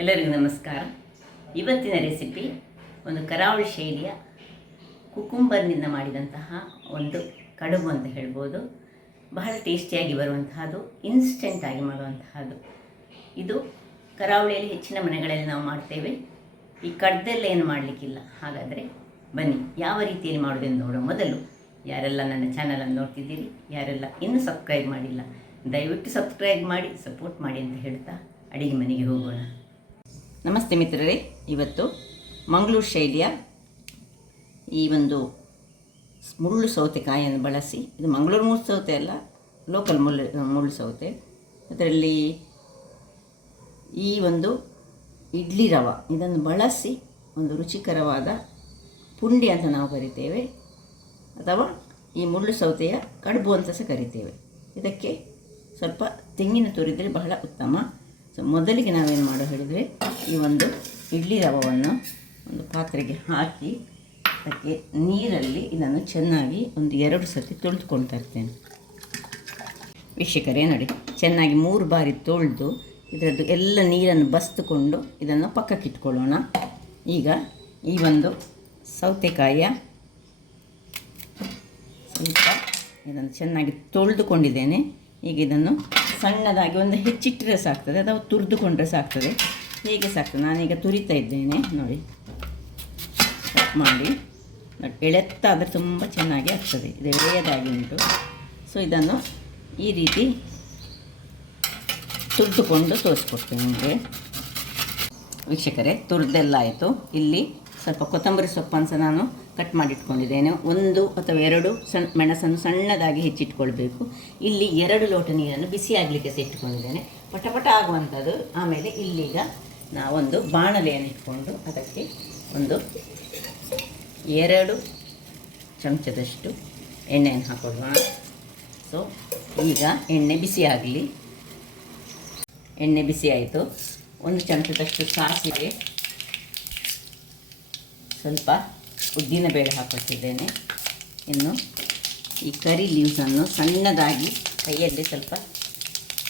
ಎಲ್ಲರಿಗೂ ನಮಸ್ಕಾರ. ಇವತ್ತಿನ ರೆಸಿಪಿ ಒಂದು ಕರಾವಳಿ ಶೈಲಿಯ ಕುಕುಂಬರ್ನಿಂದ ಮಾಡಿದಂತಹ ಒಂದು ಕಡುಬು ಅಂತ ಹೇಳ್ಬೋದು. ಬಹಳ ಟೇಸ್ಟಿಯಾಗಿ ಬರುವಂತಹದ್ದು, ಇನ್ಸ್ಟೆಂಟಾಗಿ ಮಾಡುವಂತಹದ್ದು. ಇದು ಕರಾವಳಿಯಲ್ಲಿ ಹೆಚ್ಚಿನ ಮನೆಗಳಲ್ಲಿ ನಾವು ಮಾಡ್ತೇವೆ. ಈ ಕಡ್ದೆಲ್ಲ ಏನು ಮಾಡಲಿಕ್ಕಿಲ್ಲ. ಹಾಗಾದರೆ ಬನ್ನಿ ಯಾವ ರೀತಿಯಲ್ಲಿ ಮಾಡೋದೆಂದು ನೋಡೋ ಮೊದಲು ಯಾರೆಲ್ಲ ನನ್ನ ಚಾನಲನ್ನು ನೋಡ್ತಿದ್ದೀರಿ, ಯಾರೆಲ್ಲ ಇನ್ನೂ ಸಬ್ಸ್ಕ್ರೈಬ್ ಮಾಡಿಲ್ಲ, ದಯವಿಟ್ಟು ಸಬ್ಸ್ಕ್ರೈಬ್ ಮಾಡಿ ಸಪೋರ್ಟ್ ಮಾಡಿ ಅಂತ ಹೇಳ್ತಾ ಅಡಿಗೆ ಮನೆಗೆ ಹೋಗೋಣ. ನಮಸ್ತೆ ಮಿತ್ರರೇ, ಇವತ್ತು ಮಂಗಳೂರು ಶೈಲಿಯ ಈ ಒಂದು ಮುಳ್ಳು ಸೌತೆಕಾಯಿಯನ್ನು ಬಳಸಿ, ಇದು ಮಂಗಳೂರು ಮುಳ್ಳು ಸೌತೆ ಅಲ್ಲ, ಲೋಕಲ್ ಮುಳ್ಳು ಸೌತೆ. ಅದರಲ್ಲಿ ಈ ಒಂದು ಇಡ್ಲಿ ರವೆ ಇದನ್ನು ಬಳಸಿ ಒಂದು ರುಚಿಕರವಾದ ಪುಂಡಿ ಅಂತ ನಾವು ಕರಿತೇವೆ, ಅಥವಾ ಈ ಮುಳ್ಳು ಸೌತೆಯ ಕಡುಬು ಅಂತ ಸಹ ಕರಿತೇವೆ. ಇದಕ್ಕೆ ಸ್ವಲ್ಪ ತೆಂಗಿನ ತುರಿದರೆ ಬಹಳ ಉತ್ತಮ. ಸೊ ಮೊದಲಿಗೆ ನಾವೇನು ಮಾಡೋ ಹೇಳಿದರೆ, ಈ ಒಂದು ಇಡ್ಲಿ ರವೆಯನ್ನು ಒಂದು ಪಾತ್ರೆಗೆ ಹಾಕಿ ಅದಕ್ಕೆ ನೀರಲ್ಲಿ ಇದನ್ನು ಚೆನ್ನಾಗಿ ಒಂದು 2 ಸತಿ ತೊಳೆದುಕೊಳ್ತಾ ಇರ್ತೇನೆ. ವೀಕ್ಷಕರೇ ನೋಡಿ, ಚೆನ್ನಾಗಿ 3 ಬಾರಿ ತೊಳೆದು ಇದರದ್ದು ಎಲ್ಲ ನೀರನ್ನು ಬಸಿದುಕೊಂಡು ಇದನ್ನು ಪಕ್ಕಕ್ಕೆ ಇಟ್ಕೊಳ್ಳೋಣ. ಈಗ ಈ ಒಂದು ಸೌತೆಕಾಯಿಯ ಸ್ವಲ್ಪ ಇದನ್ನು ಚೆನ್ನಾಗಿ ತೊಳೆದುಕೊಂಡಿದ್ದೇನೆ. ಈಗ ಇದನ್ನು ಸಣ್ಣದಾಗಿ ಒಂದು ಹೆಚ್ಚಿಟ್ಟರೆ ಸಾಕ್ತದೆ, ಅಥವಾ ತುರಿದುಕೊಂಡ್ರೆ ಸಾಕ್ತದೆ, ಹೇಗೆ ಸಾಕ್ತದೆ. ನಾನೀಗ ತುರಿತಾ ಇದ್ದೇನೆ ನೋಡಿ, ಕಟ್ ಮಾಡಿ ಎಳೆತ್ತಾದರೆ ತುಂಬ ಚೆನ್ನಾಗಿ ಆಗ್ತದೆ. ಇದು ಎಳೆಯದಾಗಿ ಉಂಟು. ಸೊ ಇದನ್ನು ಈ ರೀತಿ ತುರಿದುಕೊಂಡು ತೋರಿಸ್ಕೊಡ್ತೇನೆ ನಿಮಗೆ. ವೀಕ್ಷಕರೇ, ತುರಿದೆಲ್ಲ ಆಯಿತು. ಇಲ್ಲಿ ಸ್ವಲ್ಪ ಕೊತ್ತಂಬರಿ ಸೊಪ್ಪನ್ನು ಸಹ ನಾನು ಕಟ್ ಮಾಡಿಟ್ಕೊಂಡಿದ್ದೇನೆ. 1 ಅಥವಾ 2 ಮೆಣಸನ್ನು ಸಣ್ಣದಾಗಿ ಹೆಚ್ಚಿಟ್ಕೊಳ್ಬೇಕು. ಇಲ್ಲಿ 2 ಲೋಟ ನೀರನ್ನು ಬಿಸಿ ಆಗಲಿಕ್ಕೆ ಇಟ್ಕೊಂಡಿದ್ದೇನೆ, ಪಟಪಟ ಆಗುವಂಥದ್ದು. ಆಮೇಲೆ ಇಲ್ಲೀಗ ನಾವೊಂದು ಬಾಣಲೆಯನ್ನು ಇಟ್ಕೊಂಡು ಅದಕ್ಕೆ ಒಂದು 2 ಚಮಚದಷ್ಟು ಎಣ್ಣೆಯನ್ನು ಹಾಕೊಳ್ಳೋಣ. ಸೊ ಈಗ ಎಣ್ಣೆ ಬಿಸಿ ಆಗಲಿ. ಎಣ್ಣೆ ಬಿಸಿ ಆಯಿತು. 1 ಚಮಚದಷ್ಟು ಸಾಸಿವೆ, ಸ್ವಲ್ಪ ಉದ್ದಿನಬೇಳೆ ಹಾಕೊಳ್ತಿದ್ದೇನೆ. ಇನ್ನು ಈ ಕರಿ ಲೀವ್ಸನ್ನು ಸಣ್ಣದಾಗಿ ಕೈಯಲ್ಲಿ ಸ್ವಲ್ಪ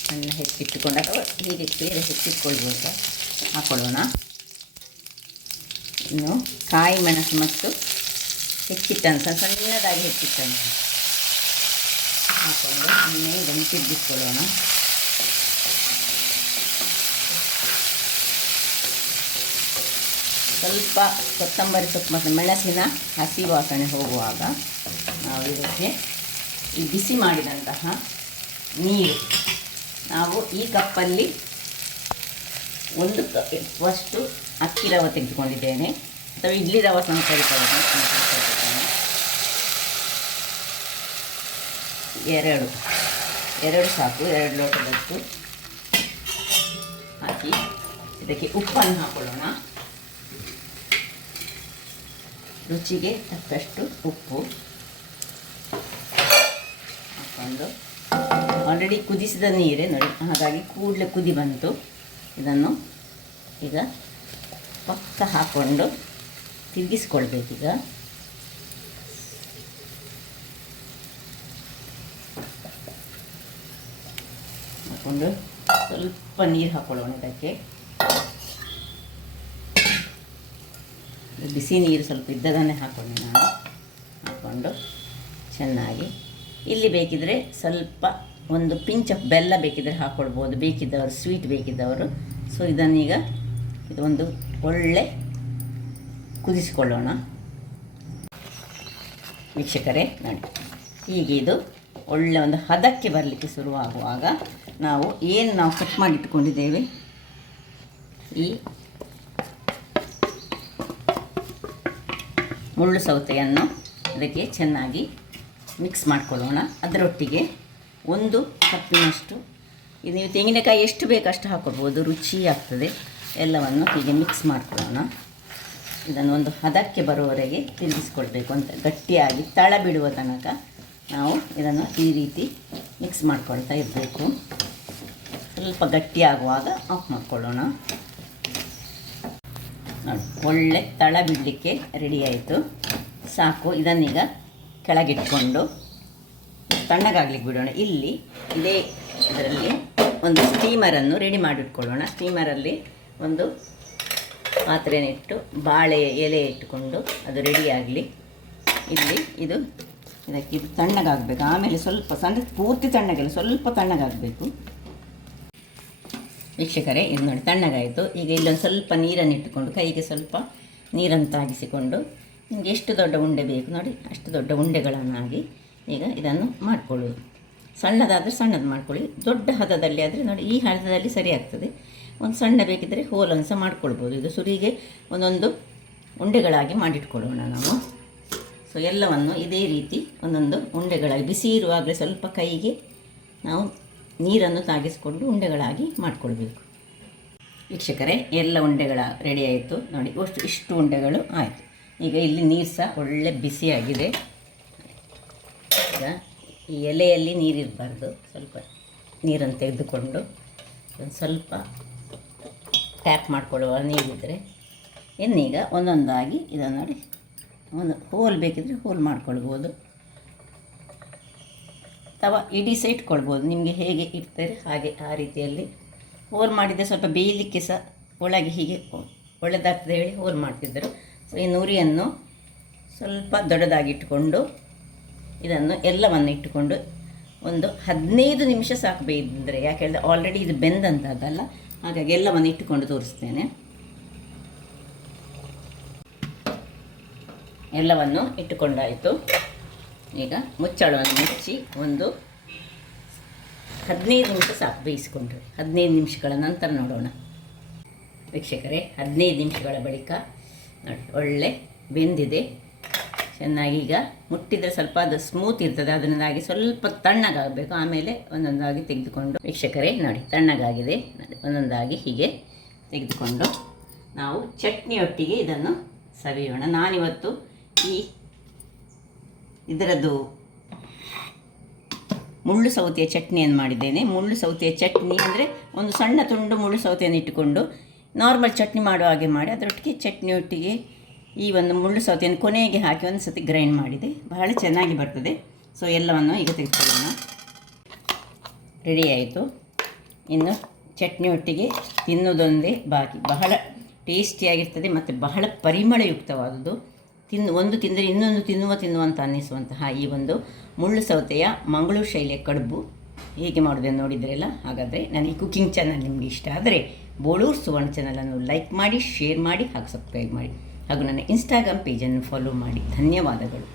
ಸಣ್ಣ ಹೆಚ್ಚಿಟ್ಟುಕೊಂಡು, ಅಥವಾ ಹೀಗೆ ಬೇರೆ ಹೆಚ್ಚಿಟ್ಕೊಳ್ಬೇಕು, ಹಾಕೊಳ್ಳೋಣ. ಇನ್ನು ಕಾಯಿ ಮೆಣಸು ಮತ್ತು ಹೆಚ್ಚಿಟ್ಟನ್ನು ಸಣ್ಣದಾಗಿ ಹೆಚ್ಚಿಟ್ಟನ್ನು ಹಾಕ್ಕೊಂಡು ಎಣ್ಣೆ ಇದನ್ನು ತಿರುಗಿಸ್ಕೊಳ್ಳೋಣ. ಸ್ವಲ್ಪ ಕೊತ್ತಂಬರಿ ಸೊಪ್ಪು ಮತ್ತು ಮೆಣಸಿನ ಹಸಿ ವಾಸನೆ ಹೋಗುವಾಗ ನಾವು ಇದಕ್ಕೆ ಈ ಬಿಸಿ ಮಾಡಿದಂತಹ ನೀರು, ನಾವು ಈ ಕಪ್ಪಲ್ಲಿ 1 ಕಪ್ಪಷ್ಟು ಅಕ್ಕಿ ರವೆ ತೆಗೆದುಕೊಂಡಿದ್ದೇನೆ, ಅಥವಾ ಇಡ್ಲಿ ರವೆ ಸಹ ಕರಿತಾರೆ. 2 ಸಾಕು, 2 ಲೋಟದಷ್ಟು ಹಾಕಿ ಇದಕ್ಕೆ ಉಪ್ಪನ್ನು ಹಾಕೊಳ್ಳೋಣ. ರುಚಿಗೆ ತಕ್ಕಷ್ಟು ಉಪ್ಪು ಹಾಕ್ಕೊಂಡು, ಆಲ್ರೆಡಿ ಕುದಿಸಿದ ನೀರೇ ನೋಡಿ, ಹಾಗಾಗಿ ಕೂಡಲೇ ಕುದಿ ಬಂತು. ಇದನ್ನು ಈಗ ಪಕ್ಕ ಹಾಕ್ಕೊಂಡು ತಿರುಗಿಸ್ಕೊಳ್ಬೇಕೀಗ. ಹಾಕ್ಕೊಂಡು ಸ್ವಲ್ಪ ನೀರು ಹಾಕ್ಕೊಳ್ಳೋಣ. ಇದಕ್ಕೆ ಬಿಸಿ ನೀರು ಸ್ವಲ್ಪ ಇದ್ದದನ್ನೇ ಹಾಕ್ಕೊಂಡು ನಾನು ಹಾಕ್ಕೊಂಡು ಚೆನ್ನಾಗಿ, ಇಲ್ಲಿ ಬೇಕಿದ್ದರೆ ಸ್ವಲ್ಪ ಒಂದು ಪಿಂಚ್ ಆಫ್ ಬೆಲ್ಲ ಬೇಕಿದ್ದರೆ ಹಾಕ್ಕೊಳ್ಬೋದು, ಬೇಕಿದ್ದವರು, ಸ್ವೀಟ್ ಬೇಕಿದ್ದವರು. ಸೊ ಇದನ್ನೀಗ ಇದೊಂದು ಒಳ್ಳೆ ಕುದಿಸಿಕೊಳ್ಳೋಣ. ವೀಕ್ಷಕರೇ ನೋಡಿ, ಹೀಗೆ ಇದು ಒಳ್ಳೆ ಒಂದು ಹದಕ್ಕೆ ಬರಲಿಕ್ಕೆ ಶುರುವಾಗುವಾಗ ನಾವು ಕಟ್ ಮಾಡಿಟ್ಕೊಂಡಿದ್ದೇವೆ ಈ ಮುಳ್ಳು ಸೌತೆಯನ್ನು ಇದಕ್ಕೆ ಚೆನ್ನಾಗಿ ಮಿಕ್ಸ್ ಮಾಡಿಕೊಳ್ಳೋಣ. ಅದರೊಟ್ಟಿಗೆ 1 ಕಪ್ಪಿನಷ್ಟು, ಇದು ನೀವು ತೆಂಗಿನಕಾಯಿ ಎಷ್ಟು ಬೇಕಷ್ಟು ಹಾಕ್ಕೊಳ್ಬೋದು, ರುಚಿ ಆಗ್ತದೆ. ಎಲ್ಲವನ್ನು ಹೀಗೆ ಮಿಕ್ಸ್ ಮಾಡ್ಕೊಳ್ಳೋಣ. ಇದನ್ನು ಒಂದು ಹದಕ್ಕೆ ಬರುವವರೆಗೆ ತಿರುಗಿಸ್ಕೊಳ್ಬೇಕು ಅಂತ, ಗಟ್ಟಿಯಾಗಿ ತಳ ಬಿಡುವ ತನಕ ನಾವು ಇದನ್ನು ಈ ರೀತಿ ಮಿಕ್ಸ್ ಮಾಡ್ಕೊಳ್ತಾ ಇರಬೇಕು. ಸ್ವಲ್ಪ ಗಟ್ಟಿಯಾಗುವಾಗ ಆಫ್ ಮಾಡ್ಕೊಳ್ಳೋಣ. ನೋಡಿ, ಒಳ್ಳೆ ತಳ ಬಿಡಲಿಕ್ಕೆ ರೆಡಿ ಆಯಿತು, ಸಾಕು. ಇದನ್ನೀಗ ಕೆಳಗಿಟ್ಕೊಂಡು ತಣ್ಣಗಾಗ್ಲಿಕ್ಕೆ ಬಿಡೋಣ. ಇದೇ ಇದರಲ್ಲಿ ಒಂದು ಸ್ಟೀಮರನ್ನು ರೆಡಿ ಮಾಡಿಟ್ಕೊಳ್ಳೋಣ. ಸ್ಟೀಮರಲ್ಲಿ ಒಂದು ಪಾತ್ರೆನಿಟ್ಟು ಬಾಳೆ ಎಲೆ ಇಟ್ಟುಕೊಂಡು ಅದು ರೆಡಿಯಾಗಲಿ. ಇಲ್ಲಿ ಇದಕ್ಕೆ ತಣ್ಣಗಾಗಬೇಕು. ಆಮೇಲೆ ಸ್ವಲ್ಪ ಪೂರ್ತಿ ತಣ್ಣಗಿಲ್ಲ, ಸ್ವಲ್ಪ ತಣ್ಣಗಾಗಬೇಕು. ವೀಕ್ಷಕರೇ, ಇದು ನೋಡಿ ತಣ್ಣಗಾಯಿತು. ಈಗ ಇಲ್ಲೊಂದು ಸ್ವಲ್ಪ ನೀರನ್ನು ಇಟ್ಟುಕೊಂಡು ಕೈಗೆ ಸ್ವಲ್ಪ ನೀರನ್ನು ತಾಗಿಸಿಕೊಂಡು ನಿಮಗೆ ಎಷ್ಟು ದೊಡ್ಡ ಉಂಡೆ ಬೇಕು ನೋಡಿ ಅಷ್ಟು ದೊಡ್ಡ ಉಂಡೆಗಳನ್ನಾಗಿ ಈಗ ಇದನ್ನು ಮಾಡಿಕೊಳ್ಳೋದು. ಸಣ್ಣದಾದರೆ ಸಣ್ಣದು ಮಾಡ್ಕೊಳ್ಳಿ, ದೊಡ್ಡ ಹದದಲ್ಲಿ ಆದರೆ ನೋಡಿ ಈ ಹದದಲ್ಲಿ ಸರಿ ಆಗ್ತದೆ. ಒಂದು ಸಣ್ಣ ಬೇಕಿದ್ದರೆ ಹೋಲನ್ನು ಸಹ ಮಾಡ್ಕೊಳ್ಬೋದು. ಇದು ಸುರಿಗೆ ಒಂದೊಂದು ಉಂಡೆಗಳಾಗಿ ಮಾಡಿಟ್ಕೊಳ್ಳೋಣ ನಾವು. ಸೊ ಎಲ್ಲವನ್ನು ಇದೇ ರೀತಿ ಒಂದೊಂದು ಉಂಡೆಗಳಾಗಿ ಬಿಸಿ ಇರುವಾಗಲೇ ಸ್ವಲ್ಪ ಕೈಗೆ ನಾವು ನೀರನ್ನು ತಾಗಿಸಿಕೊಂಡು ಉಂಡೆಗಳಾಗಿ ಮಾಡಿಕೊಳ್ಬೇಕು. ವೀಕ್ಷಕರೇ, ಎಲ್ಲ ಉಂಡೆಗಳ ರೆಡಿ ಆಯಿತು ನೋಡಿ. ಇಷ್ಟು ಉಂಡೆಗಳು ಆಯಿತು. ಈಗ ಇಲ್ಲಿ ನೀರು ಸಹ ಒಳ್ಳೆ ಬಿಸಿಯಾಗಿದೆ. ಈಗ ಈ ಎಲೆಯಲ್ಲಿ ನೀರಿರಬಾರ್ದು, ಸ್ವಲ್ಪ ನೀರನ್ನು ತೆಗೆದುಕೊಂಡು ಒಂದು ಸ್ವಲ್ಪ ಟ್ಯಾಪ್ ಮಾಡಿಕೊಳ್ಳುವ ನೀರಿದ್ದರೆ ಇನ್ನೀಗ ಒಂದೊಂದಾಗಿ ಇದನ್ನು ನೋಡಿ ಒಂದು ಹೋಲ್ ಬೇಕಿದ್ದರೆ ಹೋಲ್ ಮಾಡ್ಕೊಳ್ಬೋದು, ಅಥವಾ ಇಡೀ ಸಹ ಇಟ್ಕೊಳ್ಬೋದು. ನಿಮಗೆ ಹೇಗೆ ಇಡ್ತಾರೆ ಹಾಗೆ ಆ ರೀತಿಯಲ್ಲಿ ಹೋಲ್ ಮಾಡಿದರೆ ಸ್ವಲ್ಪ ಬೇಯಲಿಕ್ಕೆ ಸಹ ಒಳಗೆ ಹೀಗೆ ಒಳ್ಳೆದಾಗ್ತದೆ ಹೇಳಿ ಹೋಲ್ ಮಾಡ್ತಿದ್ದರು. ಸೊ ಈ ಉರಿಯನ್ನು ಸ್ವಲ್ಪ ದೊಡ್ಡದಾಗಿ ಇಟ್ಟುಕೊಂಡು ಇದನ್ನು ಎಲ್ಲವನ್ನು ಇಟ್ಟುಕೊಂಡು ಒಂದು 15 ನಿಮಿಷ ಸಾಕು ಬೇಯಿದ್ರೆ. ಯಾಕೆ ಹೇಳಿದ್ರೆ ಆಲ್ರೆಡಿ ಇದು ಬೆಂದಂಥದ್ದಲ್ಲ, ಹಾಗಾಗಿ ಎಲ್ಲವನ್ನು ಇಟ್ಟುಕೊಂಡು ತೋರಿಸ್ತೇನೆ. ಎಲ್ಲವನ್ನು ಇಟ್ಟುಕೊಂಡಾಯಿತು. ಈಗ ಮುಚ್ಚಳವನ್ನು ಮುಚ್ಚಿ ಒಂದು 15 ನಿಮಿಷ ಸಾಕು ಬೇಯಿಸಿಕೊಂಡ್ರೆ. 15 ನಿಮಿಷಗಳ ನಂತರ ನೋಡೋಣ. ವೀಕ್ಷಕರೇ, 15 ನಿಮಿಷಗಳ ಬಳಿಕ ನೋಡಿ ಒಳ್ಳೆ ಬೆಂದಿದೆ ಚೆನ್ನಾಗಿ. ಈಗ ಮುಟ್ಟಿದರೆ ಸ್ವಲ್ಪ ಅದು ಸ್ಮೂತ್ ಇರ್ತದೆ, ಅದರಿಂದಾಗಿ ಸ್ವಲ್ಪ ತಣ್ಣಗಾಗಬೇಕು. ಆಮೇಲೆ ಒಂದೊಂದಾಗಿ ತೆಗೆದುಕೊಂಡು ವೀಕ್ಷಕರೇ ನೋಡಿ ತಣ್ಣಗಾಗಿದೆ. ಒಂದೊಂದಾಗಿ ಹೀಗೆ ತೆಗೆದುಕೊಂಡು ನಾವು ಚಟ್ನಿಯೊಟ್ಟಿಗೆ ಇದನ್ನು ಸವಿಯೋಣ. ನಾನಿವತ್ತು ಇದರದ್ದು ಮುಳ್ಳು ಸೌತೆಯ ಚಟ್ನಿಯನ್ನು ಮಾಡಿದ್ದೇನೆ. ಮುಳ್ಳು ಸೌತೆಯ ಚಟ್ನಿ ಅಂದರೆ ಒಂದು ಸಣ್ಣ ತುಂಡು ಮುಳ್ಳು ಸೌತೆಯನ್ನು ಇಟ್ಟುಕೊಂಡು ನಾರ್ಮಲ್ ಚಟ್ನಿ ಮಾಡೋ ಹಾಗೆ ಮಾಡಿ ಅದರೊಟ್ಟಿಗೆ ಚಟ್ನಿಯೊಟ್ಟಿಗೆ ಈ ಒಂದು ಮುಳ್ಳು ಸೌತೆಯನ್ನು ಕೊನೆಗೆ ಹಾಕಿ ಒಂದು ಸತಿ ಗ್ರೈಂಡ್ ಮಾಡಿದೆ. ಬಹಳ ಚೆನ್ನಾಗಿ ಬರ್ತದೆ. ಸೊ ಎಲ್ಲವನ್ನು ಈಗ ತೆಗೆದುಕೊಳ್ಳೋಣ. ರೆಡಿ ಆಯಿತು. ಇನ್ನು ಚಟ್ನಿಯೊಟ್ಟಿಗೆ ತಿನ್ನೋದೊಂದೇ ಬಾಕಿ. ಬಹಳ ಟೇಸ್ಟಿಯಾಗಿರ್ತದೆ ಮತ್ತು ಬಹಳ ಪರಿಮಳಯುಕ್ತವಾದುದು. ಒಂದು ತಿಂದರೆ ಇನ್ನೊಂದು ತಿನ್ನುವಂತ ಅನ್ನಿಸುವಂತಹ ಈ ಒಂದು ಮುಳ್ಳು ಸೌತೆಯ ಮಂಗಳೂರು ಶೈಲಿಯ ಕಡುಬು ಹೇಗೆ ಮಾಡೋದನ್ನು ನೋಡಿದ್ರಲ್ಲ. ಹಾಗಾದರೆ ನನ್ನ ಈ ಕುಕ್ಕಿಂಗ್ ಚಾನಲ್ ನಿಮಗೆ ಇಷ್ಟ ಆದರೆ ಬೋಳೂರು ಸುವರ್ಣ ಚಾನಲನ್ನು ಲೈಕ್ ಮಾಡಿ, ಶೇರ್ ಮಾಡಿ ಹಾಗೂ ಸಬ್ಸ್ಕ್ರೈಬ್ ಮಾಡಿ ಹಾಗೂ ನನ್ನ ಇನ್ಸ್ಟಾಗ್ರಾಮ್ ಪೇಜನ್ನು ಫಾಲೋ ಮಾಡಿ. ಧನ್ಯವಾದಗಳು.